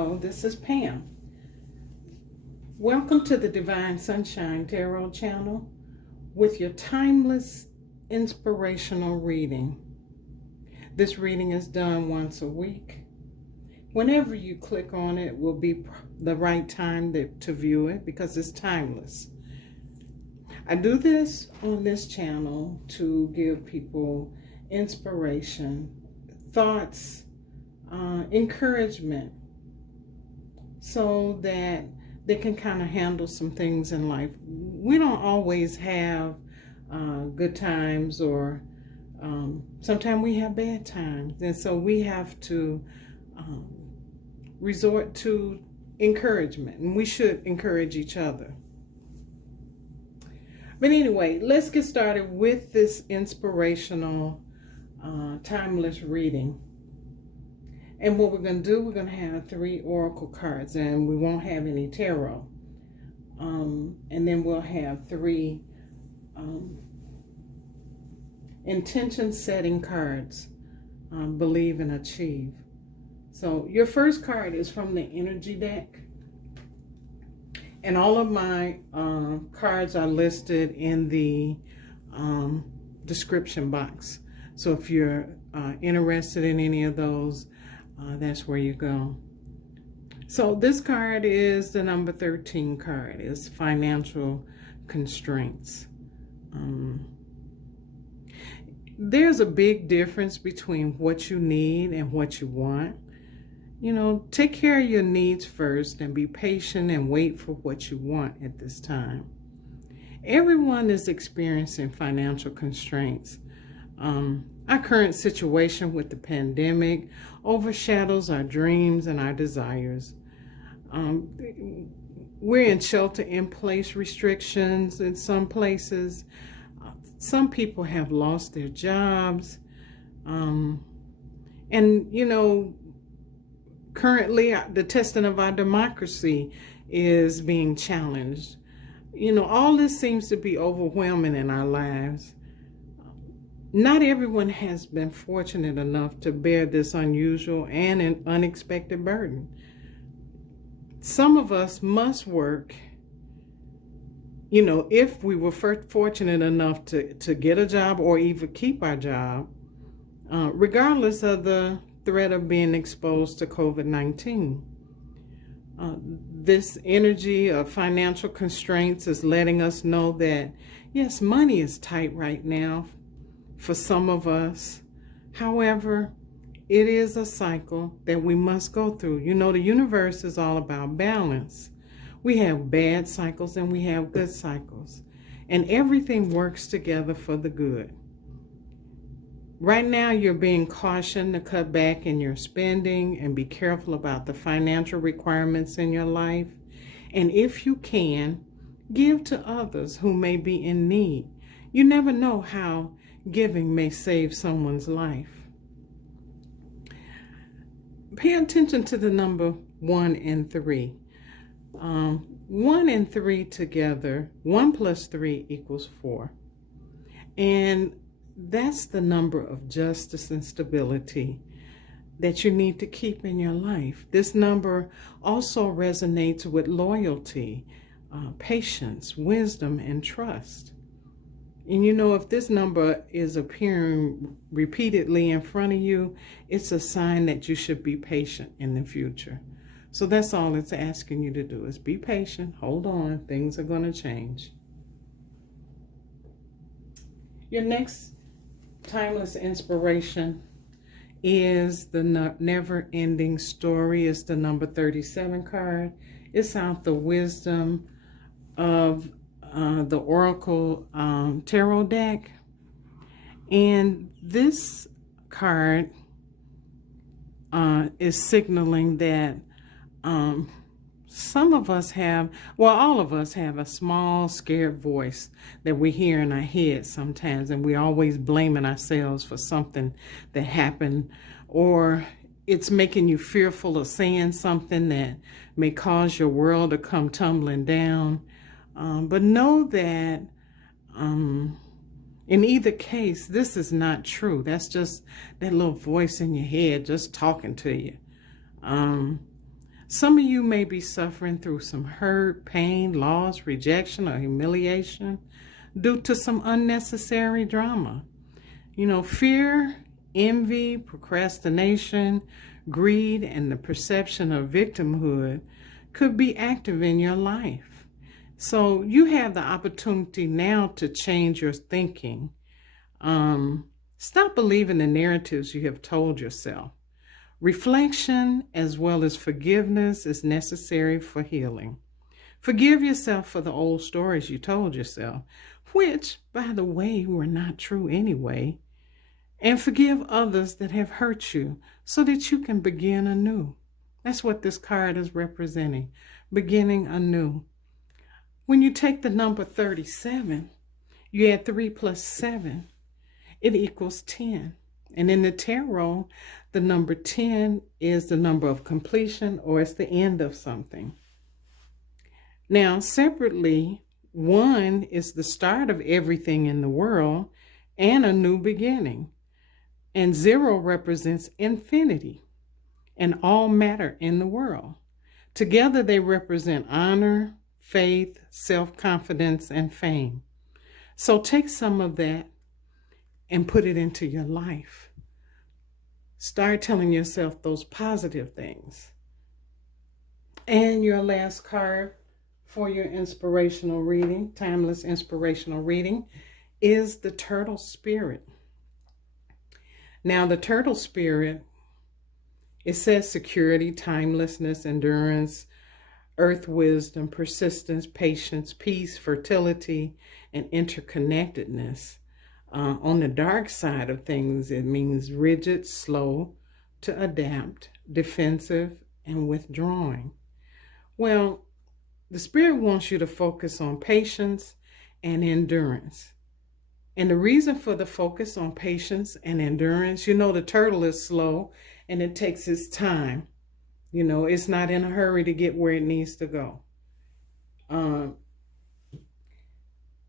Hello, this is Pam. Welcome to the Devine Sunshine Tarot channel with your timeless inspirational reading. This reading is done once a week. Whenever you click on it will be the right time to view it because it's timeless. I do this on this channel to give people inspiration, thoughts, encouragement, so that they can kind of handle some things in life. We don't always have good times, or sometimes we have bad times, and so we have to resort to encouragement, and we should encourage each other. But anyway, let's get started with this inspirational timeless reading. And what we're going to do, we're going to have 3 oracle cards, and we won't have any tarot. And then we'll have 3 intention setting cards, believe and achieve. So your first card is from the energy deck. And all of my cards are listed in the description box. So if you're interested in any of those, that's where you go. So this card is the number 13 card. It's financial constraints. There's a big difference between what you need and what you want. You know, take care of your needs first and be patient and wait for what you want at this time. Everyone is experiencing financial constraints. Our current situation with the pandemic overshadows our dreams and our desires. We're in shelter-in-place restrictions in some places. Some people have lost their jobs. And, you know, currently the testing of our democracy is being challenged. You know, all this seems to be overwhelming in our lives. Not everyone has been fortunate enough to bear this unusual and an unexpected burden. Some of us must work, you know, if we were fortunate enough to get a job or even keep our job, regardless of the threat of being exposed to COVID-19. This energy of financial constraints is letting us know that, yes, money is tight right now for some of us. However, it is a cycle that we must go through. You know, the universe is all about balance. We have bad cycles and we have good cycles, and everything works together for the good. Right now, you're being cautioned to cut back in your spending and be careful about the financial requirements in your life. And if you can, give to others who may be in need. You never know how giving may save someone's life. Pay attention to the number 1 and 3. 1 and 3 together, 1 plus 3 equals 4. And that's the number of justice and stability that you need to keep in your life. This number also resonates with loyalty, patience, wisdom, and trust. And you know, if this number is appearing repeatedly in front of you, it's a sign that you should be patient in the future. So that's all it's asking you to do, is be patient, hold on, things are going to change. Your next timeless inspiration is the never-ending story. It's the number 37 card. It's out the wisdom of the Oracle Tarot deck. And this card is signaling that some of us have, well, all of us have a small, scared voice that we hear in our head sometimes, and we're always blaming ourselves for something that happened, or it's making you fearful of saying something that may cause your world to come tumbling down. But know that in either case, this is not true. That's just that little voice in your head just talking to you. Some of you may be suffering through some hurt, pain, loss, rejection, or humiliation due to some unnecessary drama. Fear, envy, procrastination, greed, and the perception of victimhood could be active in your life. So you have the opportunity now to change your thinking. Stop believing the narratives you have told yourself. Reflection as well as forgiveness is necessary for healing. Forgive yourself for the old stories you told yourself, which, by the way, were not true anyway. And forgive others that have hurt you so that you can begin anew. That's what this card is representing, beginning anew. When you take the number 37, you add 3 plus 7, it equals 10. And in the tarot, the number 10 is the number of completion, or it's the end of something. Now, separately, 1 is the start of everything in the world and a new beginning. And 0 represents infinity and all matter in the world. Together, they represent honor, faith, self-confidence, and fame. So take some of that and put it into your life. Start telling yourself those positive things. And your last card for your inspirational reading, timeless inspirational reading, is the turtle spirit. Now, the turtle spirit, it says security, timelessness, endurance, earth wisdom, persistence, patience, peace, fertility, and interconnectedness. On the dark side of things, it means rigid, slow to adapt, defensive, and withdrawing. Well, the Spirit wants you to focus on patience and endurance. And the reason for the focus on patience and endurance, the turtle is slow and it takes its time. It's not in a hurry to get where it needs to go.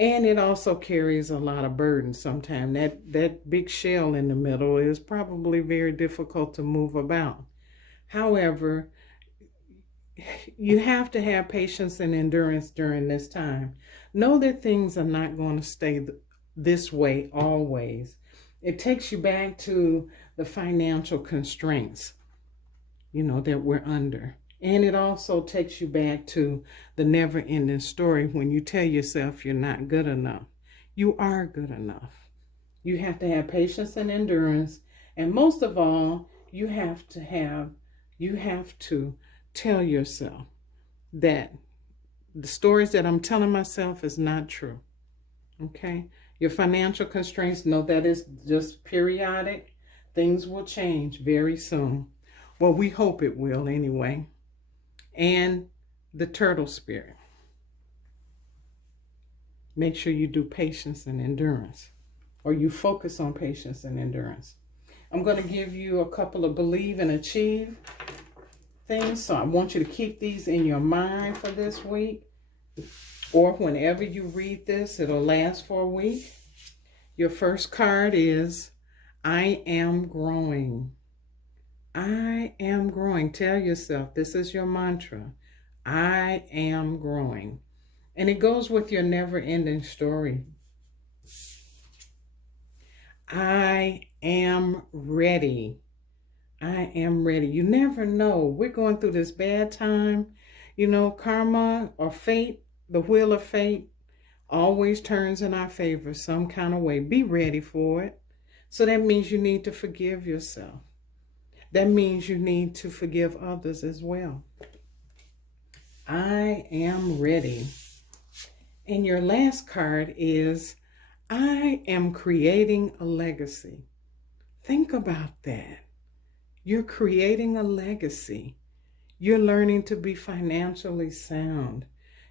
And it also carries a lot of burden sometimes. That big shell in the middle is probably very difficult to move about. However, you have to have patience and endurance during this time. Know that things are not going to stay this way always. It takes you back to the financial constraints, that we're under. And it also takes you back to the never-ending story when you tell yourself you're not good enough. You are good enough. You have to have patience and endurance. And most of all, you have to tell yourself that the stories that I'm telling myself is not true. Okay? Your financial constraints, know that is just periodic. Things will change very soon. Well, we hope it will anyway. And the turtle spirit. Make sure you do patience and endurance, or you focus on patience and endurance. I'm going to give you a couple of believe and achieve things. So I want you to keep these in your mind for this week, or whenever you read this, it'll last for a week. Your first card is I am growing. I am growing. Tell yourself, this is your mantra. I am growing. And it goes with your never-ending story. I am ready. I am ready. You never know. We're going through this bad time. Karma or fate, the wheel of fate, always turns in our favor some kind of way. Be ready for it. So that means you need to forgive yourself. That means you need to forgive others as well. I am ready. And your last card is I am creating a legacy. Think about that. You're creating a legacy. You're learning to be financially sound.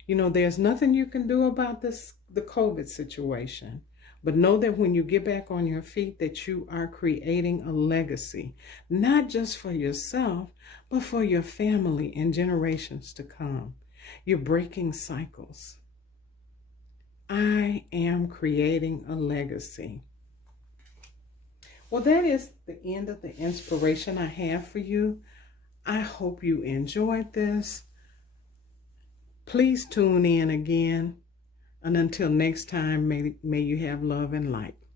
There's nothing you can do about the COVID situation. But know that when you get back on your feet, that you are creating a legacy, not just for yourself, but for your family and generations to come. You're breaking cycles. I am creating a legacy. Well, that is the end of the inspiration I have for you. I hope you enjoyed this. Please tune in again. And until next time, may you have love and light.